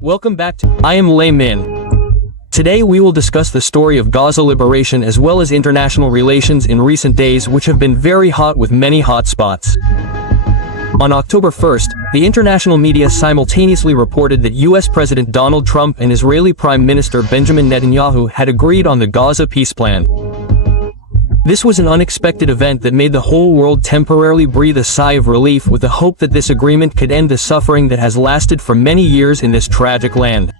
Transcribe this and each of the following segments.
Welcome back to I am Lei Min. Today we will discuss the story of Gaza liberation as well as international relations in recent days, which have been very hot with many hotspots. On October 1st, the international media simultaneously reported that US President Donald Trump and Israeli Prime Minister Benjamin Netanyahu had agreed on the Gaza peace plan. This was an unexpected event that made the whole world temporarily breathe a sigh of relief, with the hope that this agreement could end the suffering that has lasted for many years in this tragic land.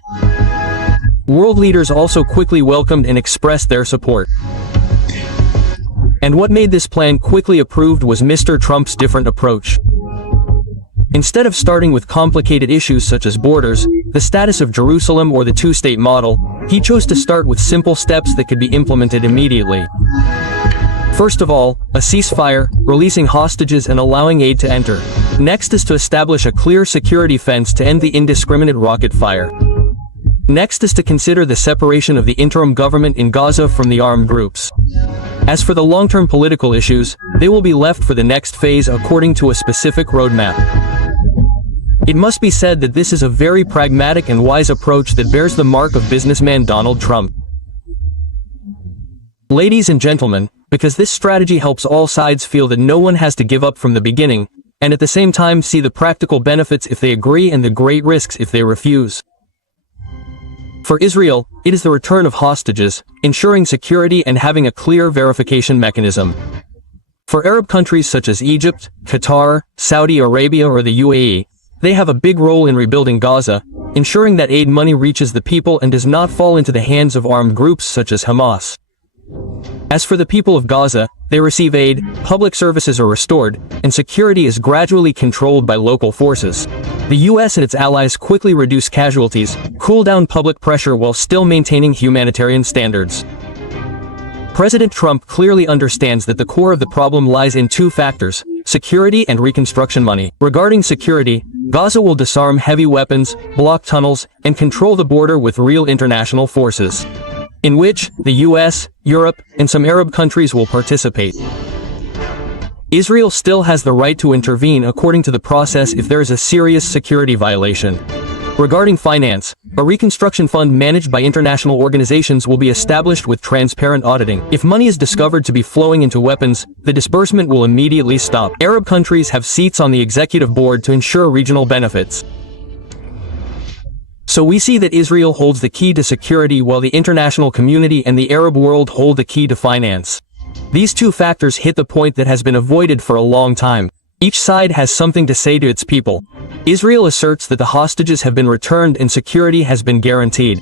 World leaders also quickly welcomed and expressed their support. And what made this plan quickly approved was Mr. Trump's different approach. Instead of starting with complicated issues such as borders, the status of Jerusalem, or the two-state model, he chose to start with simple steps that could be implemented immediately. First of all, a ceasefire, releasing hostages and allowing aid to enter. Next is to establish a clear security fence to end the indiscriminate rocket fire. Next is to consider the separation of the interim government in Gaza from the armed groups. As for the long-term political issues, they will be left for the next phase according to a specific roadmap. It must be said that this is a very pragmatic and wise approach that bears the mark of businessman Donald Trump. Ladies and gentlemen, because this strategy helps all sides feel that no one has to give up from the beginning, and at the same time see the practical benefits if they agree and the great risks if they refuse. For Israel, it is the return of hostages, ensuring security and having a clear verification mechanism. For Arab countries such as Egypt, Qatar, Saudi Arabia or the UAE, they have a big role in rebuilding Gaza, ensuring that aid money reaches the people and does not fall into the hands of armed groups such as Hamas. As for the people of Gaza, they receive aid, public services are restored, and security is gradually controlled by local forces. The US and its allies quickly reduce casualties, cool down public pressure while still maintaining humanitarian standards. President Trump clearly understands that the core of the problem lies in two factors: security and reconstruction money. Regarding security, Gaza will disarm heavy weapons, block tunnels, and control the border with real international forces, in which the US, Europe, and some Arab countries will participate. Israel still has the right to intervene according to the process if there is a serious security violation. Regarding finance, a reconstruction fund managed by international organizations will be established with transparent auditing. If money is discovered to be flowing into weapons, the disbursement will immediately stop. Arab countries have seats on the executive board to ensure regional benefits. So we see that Israel holds the key to security while the international community and the Arab world hold the key to finance. These two factors hit the point that has been avoided for a long time. Each side has something to say to its people. Israel asserts that the hostages have been returned and security has been guaranteed.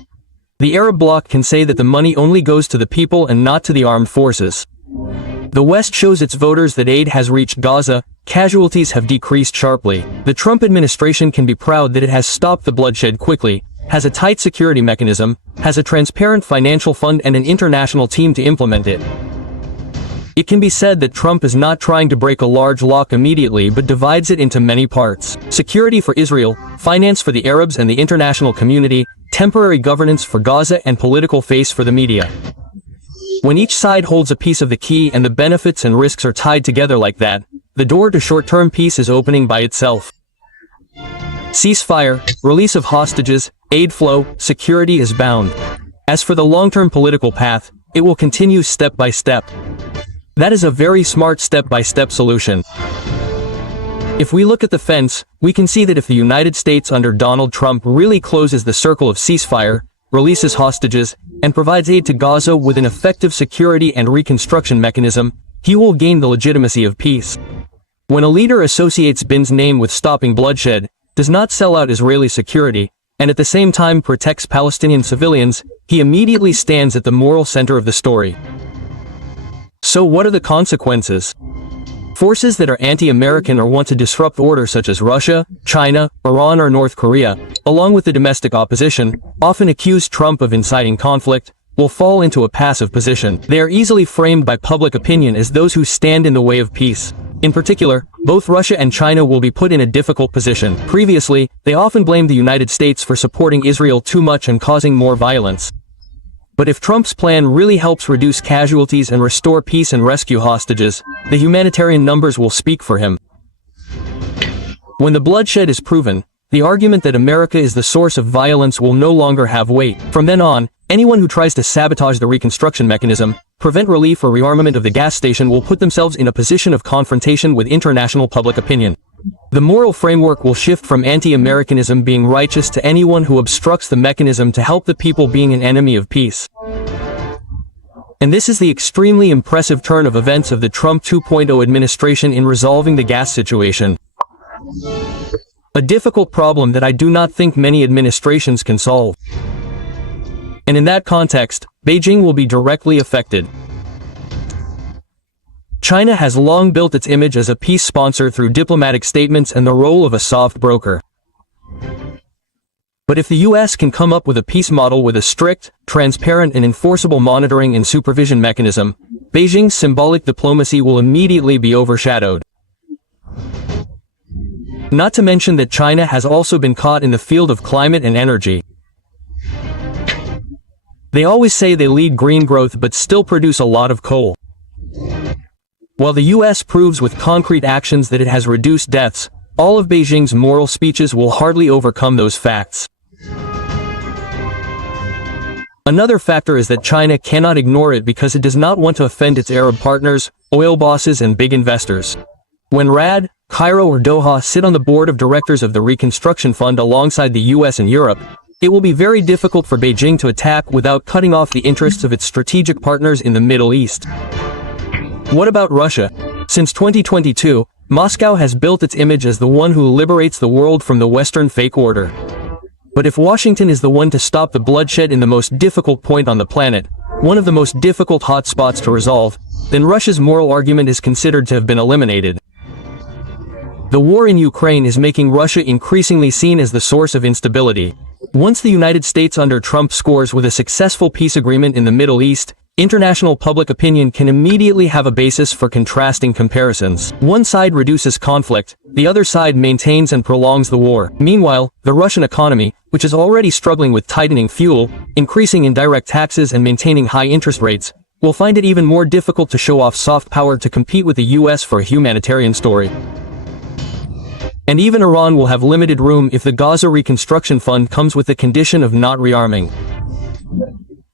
The Arab bloc can say that the money only goes to the people and not to the armed forces. The West shows its voters that aid has reached Gaza, casualties have decreased sharply. The Trump administration can be proud that it has stopped the bloodshed quickly, has a tight security mechanism, has a transparent financial fund and an international team to implement it. It can be said that Trump is not trying to break a large lock immediately but divides it into many parts. Security for Israel, finance for the Arabs and the international community, temporary governance for Gaza and political face for the media. When each side holds a piece of the key and the benefits and risks are tied together like that, the door to short-term peace is opening by itself. Ceasefire, release of hostages, aid flow, security is bound. As for the long-term political path, it will continue step by step. That is a very smart step-by-step solution. If we look at the fence, we can see that if the United States under Donald Trump really closes the circle of ceasefire, releases hostages, and provides aid to Gaza with an effective security and reconstruction mechanism, he will gain the legitimacy of peace. When a leader associates Ben's name with stopping bloodshed, does not sell out Israeli security, and at the same time protects Palestinian civilians, he immediately stands at the moral center of the story. So what are the consequences? Forces that are anti-American or want to disrupt order such as Russia, China, Iran or North Korea, along with the domestic opposition, often accuse Trump of inciting conflict, will fall into a passive position. They are easily framed by public opinion as those who stand in the way of peace. In particular, both Russia and China will be put in a difficult position. Previously, they often blamed the United States for supporting Israel too much and causing more violence. But if Trump's plan really helps reduce casualties and restore peace and rescue hostages, the humanitarian numbers will speak for him. When the bloodshed is proven, the argument that America is the source of violence will no longer have weight. From then on, anyone who tries to sabotage the reconstruction mechanism, prevent relief or rearmament of the gas station will put themselves in a position of confrontation with international public opinion. The moral framework will shift from anti-Americanism being righteous to anyone who obstructs the mechanism to help the people being an enemy of peace. And this is the extremely impressive turn of events of the Trump 2.0 administration in resolving the gas situation. A difficult problem that I do not think many administrations can solve. And in that context, Beijing will be directly affected. China has long built its image as a peace sponsor through diplomatic statements and the role of a soft broker. But if the US can come up with a peace model with a strict, transparent and enforceable monitoring and supervision mechanism, Beijing's symbolic diplomacy will immediately be overshadowed. Not to mention that China has also been caught in the field of climate and energy. They always say they lead green growth but still produce a lot of coal. While the US proves with concrete actions that it has reduced deaths, all of Beijing's moral speeches will hardly overcome those facts. Another factor is that China cannot ignore it because it does not want to offend its Arab partners, oil bosses and big investors. When Riyadh, Cairo or Doha sit on the board of directors of the Reconstruction Fund alongside the US and Europe, it will be very difficult for Beijing to attack without cutting off the interests of its strategic partners in the Middle East. What about Russia? Since 2022, Moscow has built its image as the one who liberates the world from the Western fake order. But if Washington is the one to stop the bloodshed in the most difficult point on the planet, one of the most difficult hotspots to resolve, then Russia's moral argument is considered to have been eliminated. The war in Ukraine is making Russia increasingly seen as the source of instability. Once the United States under Trump scores with a successful peace agreement in the Middle East, international public opinion can immediately have a basis for contrasting comparisons. One side reduces conflict, the other side maintains and prolongs the war. Meanwhile, the Russian economy, which is already struggling with tightening fuel, increasing indirect taxes and maintaining high interest rates, will find it even more difficult to show off soft power to compete with the US for a humanitarian story. And even Iran will have limited room if the Gaza Reconstruction Fund comes with the condition of not rearming.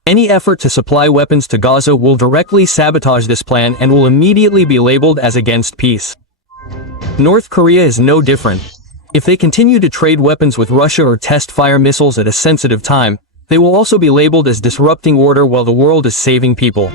Any effort to supply weapons to Gaza will directly sabotage this plan and will immediately be labeled as against peace. North Korea is no different. If they continue to trade weapons with Russia or test fire missiles at a sensitive time, they will also be labeled as disrupting order while the world is saving people.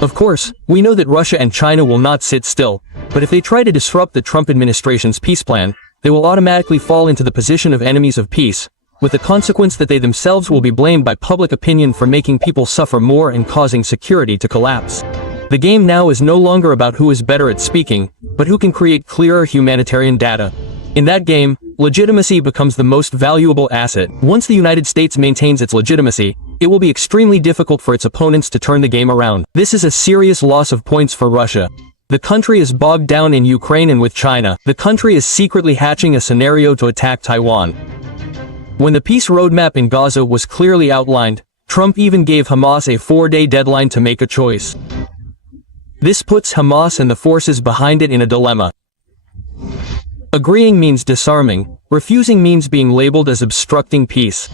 Of course, we know that Russia and China will not sit still, but if they try to disrupt the Trump administration's peace plan, they will automatically fall into the position of enemies of peace, with the consequence that they themselves will be blamed by public opinion for making people suffer more and causing security to collapse. The game now is no longer about who is better at speaking, but who can create clearer humanitarian data. In that game, legitimacy becomes the most valuable asset. Once the United States maintains its legitimacy, it will be extremely difficult for its opponents to turn the game around. This is a serious loss of points for Russia. The country is bogged down in Ukraine and with China. The country is secretly hatching a scenario to attack Taiwan. When the peace roadmap in Gaza was clearly outlined, Trump even gave Hamas a 4-day deadline to make a choice. This puts Hamas and the forces behind it in a dilemma. Agreeing means disarming, refusing means being labeled as obstructing peace.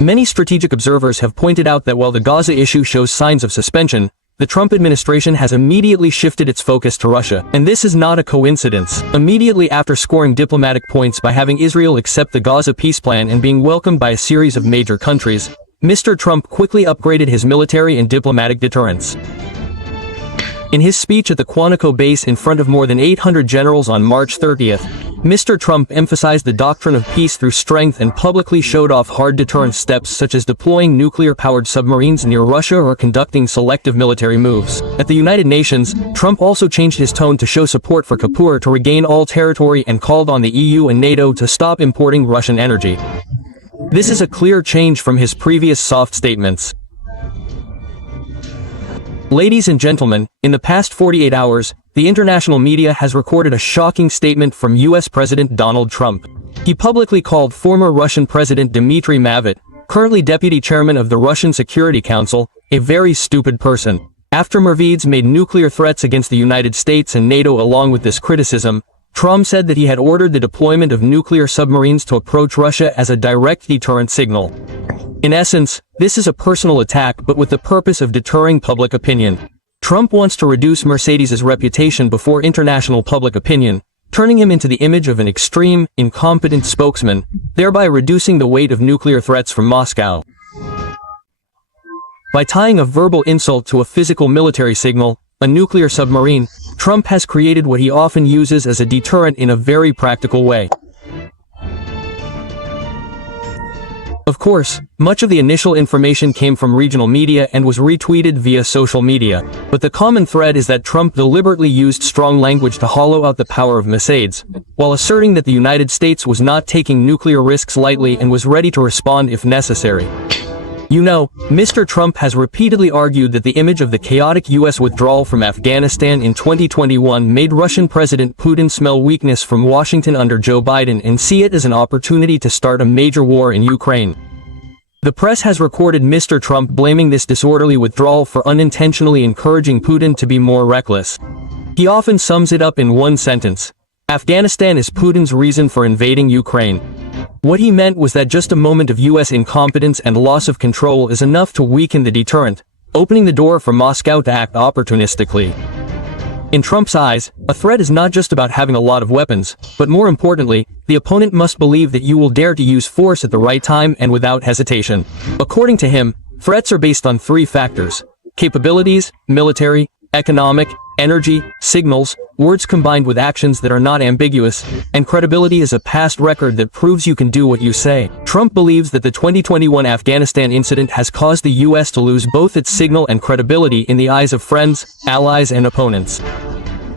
Many strategic observers have pointed out that while the Gaza issue shows signs of suspension, the Trump administration has immediately shifted its focus to Russia. And this is not a coincidence. Immediately after scoring diplomatic points by having Israel accept the Gaza peace plan and being welcomed by a series of major countries, Mr. Trump quickly upgraded his military and diplomatic deterrence. In his speech at the Quantico base in front of more than 800 generals on March 30th, Mr. Trump emphasized the doctrine of peace through strength and publicly showed off hard deterrence steps such as deploying nuclear-powered submarines near Russia or conducting selective military moves. At the United Nations, Trump also changed his tone to show support for Kapoor to regain all territory and called on the EU and NATO to stop importing Russian energy. This is a clear change from his previous soft statements. Ladies and gentlemen, in the past 48 hours, the international media has recorded a shocking statement from US President Donald Trump. He publicly called former Russian President Dmitry Medvedev, currently deputy chairman of the Russian Security Council, a very stupid person. After Medvedev made nuclear threats against the United States and NATO along with this criticism, Trump said that he had ordered the deployment of nuclear submarines to approach Russia as a direct deterrent signal. In essence, this is a personal attack but with the purpose of deterring public opinion. Trump wants to reduce Mercedes's reputation before international public opinion, turning him into the image of an extreme, incompetent spokesman, thereby reducing the weight of nuclear threats from Moscow. By tying a verbal insult to a physical military signal, a nuclear submarine, Trump has created what he often uses as a deterrent in a very practical way. Of course, much of the initial information came from regional media and was retweeted via social media, but the common thread is that Trump deliberately used strong language to hollow out the power of Mercedes, while asserting that the United States was not taking nuclear risks lightly and was ready to respond if necessary. You know, Mr. Trump has repeatedly argued that the image of the chaotic U.S. withdrawal from Afghanistan in 2021 made Russian President Putin smell weakness from Washington under Joe Biden and see it as an opportunity to start a major war in Ukraine. The press has recorded Mr. Trump blaming this disorderly withdrawal for unintentionally encouraging Putin to be more reckless. He often sums it up in one sentence: Afghanistan is Putin's reason for invading Ukraine. What he meant was that just a moment of U.S. incompetence and loss of control is enough to weaken the deterrent, opening the door for Moscow to act opportunistically. In Trump's eyes, a threat is not just about having a lot of weapons, but more importantly, the opponent must believe that you will dare to use force at the right time and without hesitation. According to him, threats are based on three factors: capabilities, military, economic, energy, signals, words combined with actions that are not ambiguous, and credibility is a past record that proves you can do what you say. Trump believes that the 2021 Afghanistan incident has caused the U.S. to lose both its signal and credibility in the eyes of friends, allies, and opponents.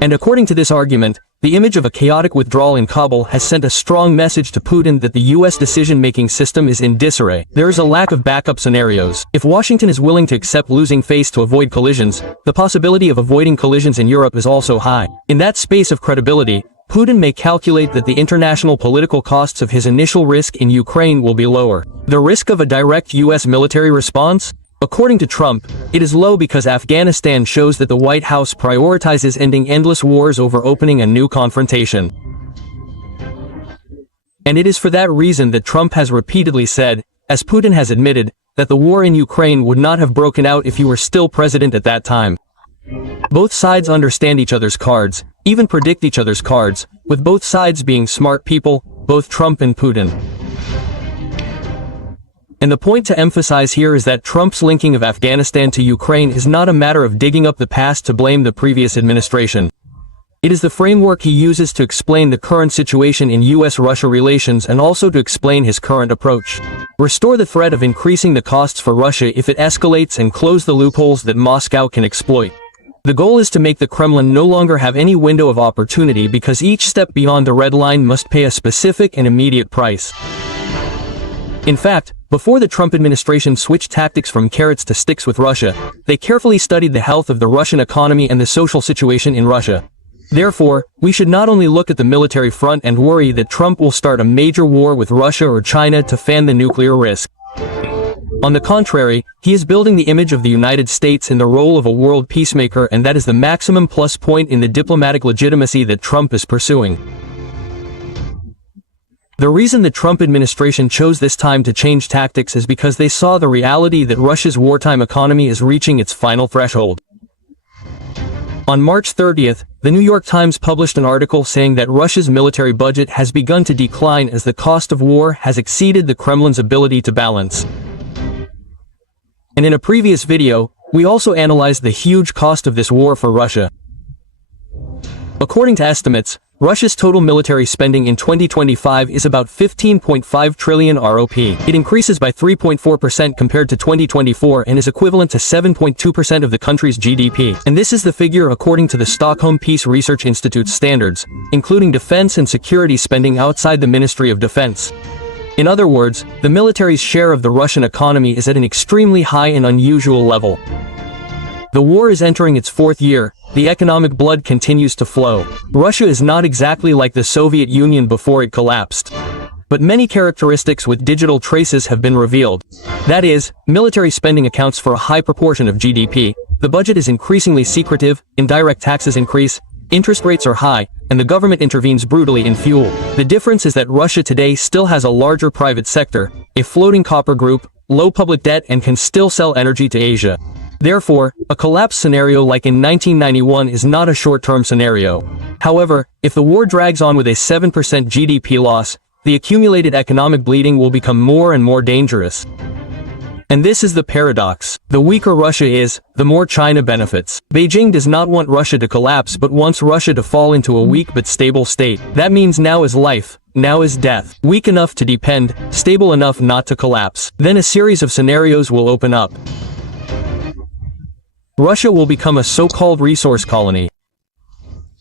And according to this argument, the image of a chaotic withdrawal in Kabul has sent a strong message to Putin that the U.S. decision-making system is in disarray. There is a lack of backup scenarios. If Washington is willing to accept losing face to avoid collisions, the possibility of avoiding collisions in Europe is also high. In that space of credibility, Putin may calculate that the international political costs of his initial risk in Ukraine will be lower. The risk of a direct U.S. military response? According to Trump, it is low because Afghanistan shows that the White House prioritizes ending endless wars over opening a new confrontation. And it is for that reason that Trump has repeatedly said, as Putin has admitted, that the war in Ukraine would not have broken out if he were still president at that time. Both sides understand each other's cards, even predict each other's cards, with both sides being smart people, both Trump and Putin. And the point to emphasize here is that Trump's linking of Afghanistan to Ukraine is not a matter of digging up the past to blame the previous administration. It is the framework he uses to explain the current situation in U.S.-Russia relations and also to explain his current approach. Restore the threat of increasing the costs for Russia if it escalates and close the loopholes that Moscow can exploit. The goal is to make the Kremlin no longer have any window of opportunity because each step beyond the red line must pay a specific and immediate price. In fact, before the Trump administration switched tactics from carrots to sticks with Russia, they carefully studied the health of the Russian economy and the social situation in Russia. Therefore, we should not only look at the military front and worry that Trump will start a major war with Russia or China to fan the nuclear risk. On the contrary, he is building the image of the United States in the role of a world peacemaker, and that is the maximum plus point in the diplomatic legitimacy that Trump is pursuing. The reason the Trump administration chose this time to change tactics is because they saw the reality that Russia's wartime economy is reaching its final threshold. On March 30th, the New York Times published an article saying that Russia's military budget has begun to decline as the cost of war has exceeded the Kremlin's ability to balance. And in a previous video, we also analyzed the huge cost of this war for Russia. According to estimates, Russia's total military spending in 2025 is about 15.5 trillion ROP. It increases by 3.4% compared to 2024 and is equivalent to 7.2% of the country's GDP. And this is the figure according to the Stockholm Peace Research Institute's standards, including defense and security spending outside the Ministry of Defense. In other words, the military's share of the Russian economy is at an extremely high and unusual level. The war is entering its fourth year. The economic blood continues to flow. Russia is not exactly like the Soviet Union before it collapsed. But many characteristics with digital traces have been revealed. That is, military spending accounts for a high proportion of GDP, the budget is increasingly secretive, indirect taxes increase, interest rates are high, and the government intervenes brutally in fuel. The difference is that Russia today still has a larger private sector, a floating copper group, low public debt, and can still sell energy to Asia. Therefore, a collapse scenario like in 1991 is not a short-term scenario. However, if the war drags on with a 7% GDP loss, the accumulated economic bleeding will become more and more dangerous. And this is the paradox. The weaker Russia is, the more China benefits. Beijing does not want Russia to collapse but wants Russia to fall into a weak but stable state. That means now is life, now is death. Weak enough to depend, stable enough not to collapse. Then a series of scenarios will open up. Russia will become a so-called resource colony.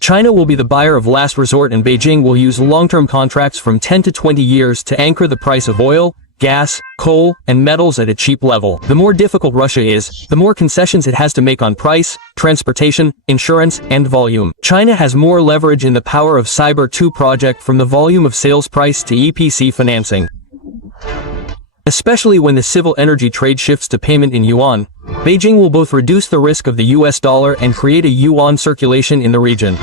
China will be the buyer of last resort, and Beijing will use long-term contracts from 10 to 20 years to anchor the price of oil, gas, coal, and metals at a cheap level. The more difficult Russia is, the more concessions it has to make on price, transportation, insurance, and volume. China has more leverage in the Power of Cyber 2 project, from the volume of sales price to EPC financing. Especially when the civil energy trade shifts to payment in yuan, Beijing will both reduce the risk of the US dollar and create a yuan circulation in the region.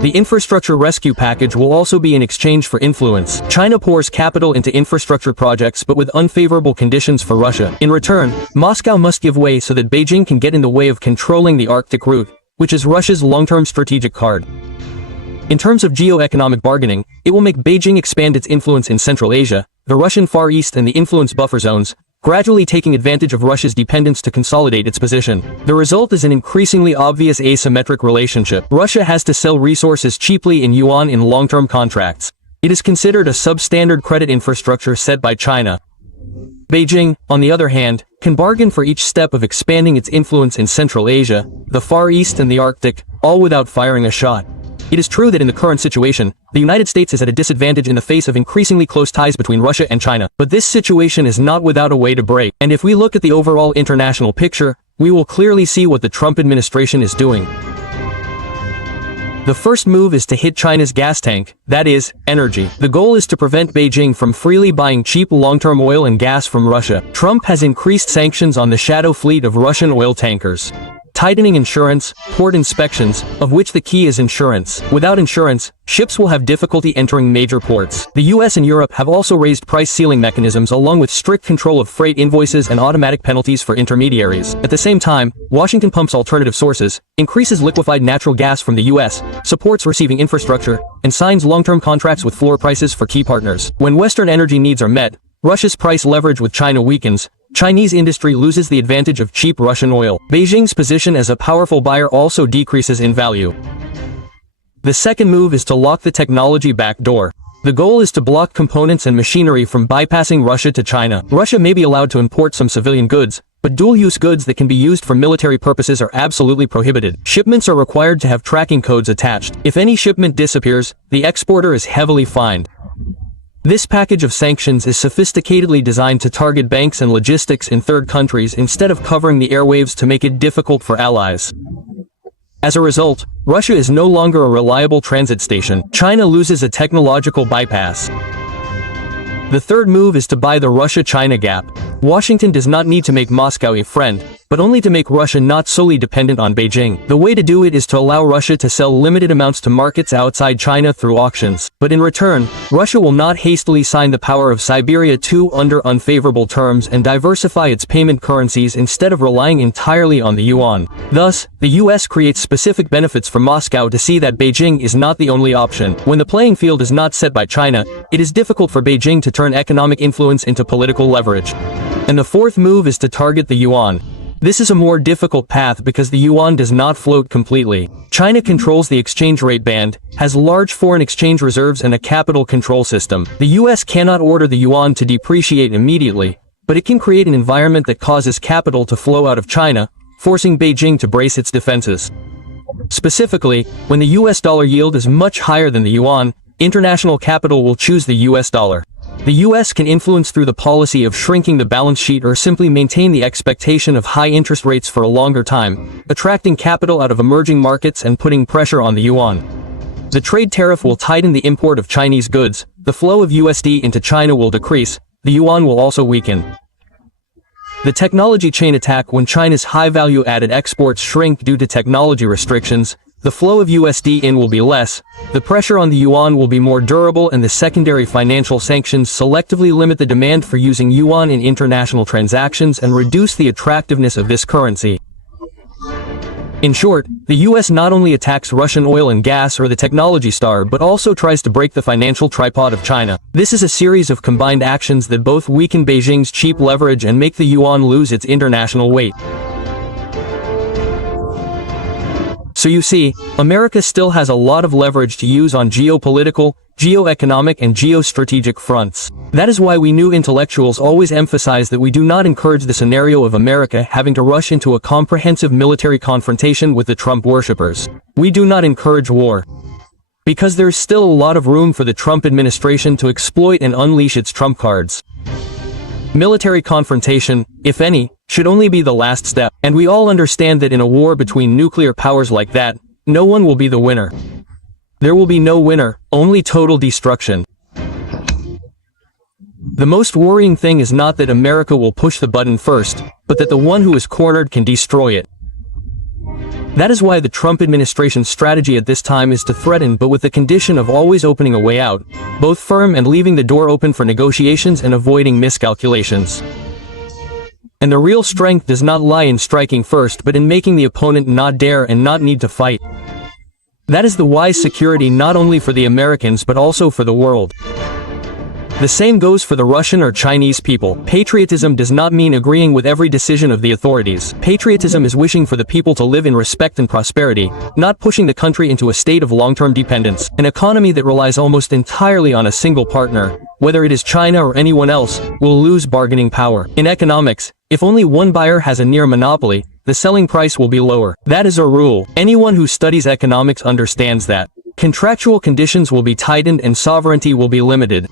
The infrastructure rescue package will also be in exchange for influence. China pours capital into infrastructure projects but with unfavorable conditions for Russia. In return, Moscow must give way so that Beijing can get in the way of controlling the Arctic route, which is Russia's long-term strategic card. In terms of geo-economic bargaining, it will make Beijing expand its influence in Central Asia, the Russian Far East, and the influence buffer zones, gradually taking advantage of Russia's dependence to consolidate its position. The result is an increasingly obvious asymmetric relationship. Russia has to sell resources cheaply in yuan in long-term contracts. It is considered a substandard credit infrastructure set by China. Beijing, on the other hand, can bargain for each step of expanding its influence in Central Asia, the Far East, and the Arctic, all without firing a shot. It is true that in the current situation, the United States is at a disadvantage in the face of increasingly close ties between Russia and China. But this situation is not without a way to break. And if we look at the overall international picture, we will clearly see what the Trump administration is doing. The first move is to hit China's gas tank, that is, energy. The goal is to prevent Beijing from freely buying cheap long-term oil and gas from Russia. Trump has increased sanctions on the shadow fleet of Russian oil tankers, tightening insurance, port inspections, of which the key is insurance. Without insurance, ships will have difficulty entering major ports. The US and Europe have also raised price ceiling mechanisms along with strict control of freight invoices and automatic penalties for intermediaries. At the same time, Washington pumps alternative sources, increases liquefied natural gas from the US, supports receiving infrastructure, and signs long-term contracts with floor prices for key partners. When Western energy needs are met, Russia's price leverage with China weakens. Chinese industry loses the advantage of cheap Russian oil. Beijing's position as a powerful buyer also decreases in value. The second move is to lock the technology back door. The goal is to block components and machinery from bypassing Russia to China. Russia may be allowed to import some civilian goods, but dual-use goods that can be used for military purposes are absolutely prohibited. Shipments are required to have tracking codes attached. If any shipment disappears, the exporter is heavily fined. This package of sanctions is sophisticatedly designed to target banks and logistics in third countries instead of covering the airwaves to make it difficult for allies. As a result, Russia is no longer a reliable transit station. China loses a technological bypass. The third move is to buy the Russia-China gap. Washington does not need to make Moscow a friend, but only to make Russia not solely dependent on Beijing. The way to do it is to allow Russia to sell limited amounts to markets outside China through auctions. But in return, Russia will not hastily sign the Power of Siberia 2 under unfavorable terms and diversify its payment currencies instead of relying entirely on the yuan. Thus, the US creates specific benefits for Moscow to see that Beijing is not the only option. When the playing field is not set by China, it is difficult for Beijing to turn economic influence into political leverage. And the fourth move is to target the yuan. This is a more difficult path because the yuan does not float completely. China controls the exchange rate band, has large foreign exchange reserves and a capital control system. The US cannot order the yuan to depreciate immediately, but it can create an environment that causes capital to flow out of China, forcing Beijing to brace its defenses. Specifically, when the US dollar yield is much higher than the yuan, international capital will choose the US dollar. The US can influence through the policy of shrinking the balance sheet or simply maintain the expectation of high interest rates for a longer time, attracting capital out of emerging markets and putting pressure on the yuan. The trade tariff will tighten the import of Chinese goods, the flow of USD into China will decrease, the yuan will also weaken. The technology chain attack: when China's high value-added exports shrink due to technology restrictions, the flow of USD in will be less, the pressure on the yuan will be more durable, and the secondary financial sanctions selectively limit the demand for using yuan in international transactions and reduce the attractiveness of this currency. In short, the US not only attacks Russian oil and gas or the technology star but also tries to break the financial tripod of China. This is a series of combined actions that both weaken Beijing's cheap leverage and make the yuan lose its international weight. So you see, America still has a lot of leverage to use on geopolitical, geoeconomic and geostrategic fronts. That is why we new intellectuals always emphasize that we do not encourage the scenario of America having to rush into a comprehensive military confrontation with the Trump worshippers. We do not encourage war. Because there is still a lot of room for the Trump administration to exploit and unleash its trump cards. Military confrontation, if any, should only be the last step, and we all understand that in a war between nuclear powers like that, no one will be the winner. There will be no winner, only total destruction. The most worrying thing is not that America will push the button first, but that the one who is cornered can destroy it. That is why the Trump administration's strategy at this time is to threaten, but with the condition of always opening a way out, both firm and leaving the door open for negotiations and avoiding miscalculations. And the real strength does not lie in striking first but in making the opponent not dare and not need to fight. That is the wise security not only for the Americans but also for the world. The same goes for the Russian or Chinese people. Patriotism does not mean agreeing with every decision of the authorities. Patriotism is wishing for the people to live in respect and prosperity, not pushing the country into a state of long-term dependence. An economy that relies almost entirely on a single partner, whether it is China or anyone else, will lose bargaining power. In economics, if only one buyer has a near monopoly, the selling price will be lower. That is a rule. Anyone who studies economics understands that. Contractual conditions will be tightened and sovereignty will be limited.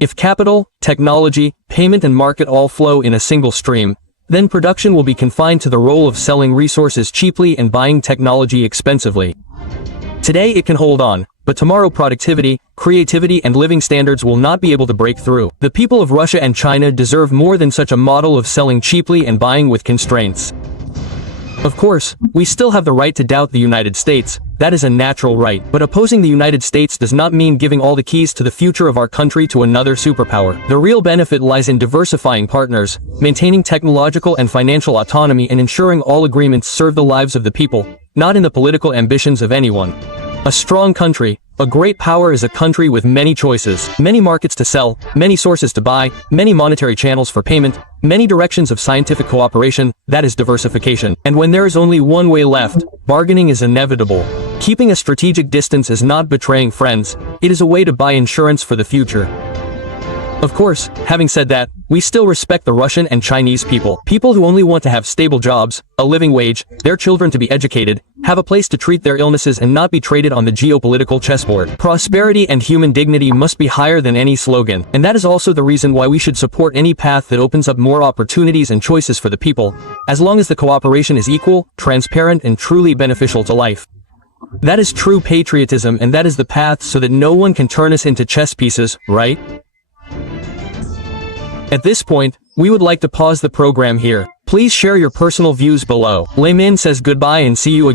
If capital, technology, payment and market all flow in a single stream, then production will be confined to the role of selling resources cheaply and buying technology expensively. Today it can hold on, but tomorrow productivity, creativity and living standards will not be able to break through. The people of Russia and China deserve more than such a model of selling cheaply and buying with constraints. Of course, we still have the right to doubt the United States. That is a natural right. But opposing the United States does not mean giving all the keys to the future of our country to another superpower. The real benefit lies in diversifying partners, maintaining technological and financial autonomy and ensuring all agreements serve the lives of the people, not in the political ambitions of anyone. A strong country, a great power is a country with many choices, many markets to sell, many sources to buy, many monetary channels for payment, many directions of scientific cooperation. That is diversification. And when there is only one way left, bargaining is inevitable. Keeping a strategic distance is not betraying friends, it is a way to buy insurance for the future. Of course, having said that, we still respect the Russian and Chinese people. People who only want to have stable jobs, a living wage, their children to be educated, have a place to treat their illnesses and not be traded on the geopolitical chessboard. Prosperity and human dignity must be higher than any slogan. And that is also the reason why we should support any path that opens up more opportunities and choices for the people, as long as the cooperation is equal, transparent and truly beneficial to life. That is true patriotism and that is the path so that no one can turn us into chess pieces, right? At this point, we would like to pause the program here. Please share your personal views below. Laymin says goodbye and see you again.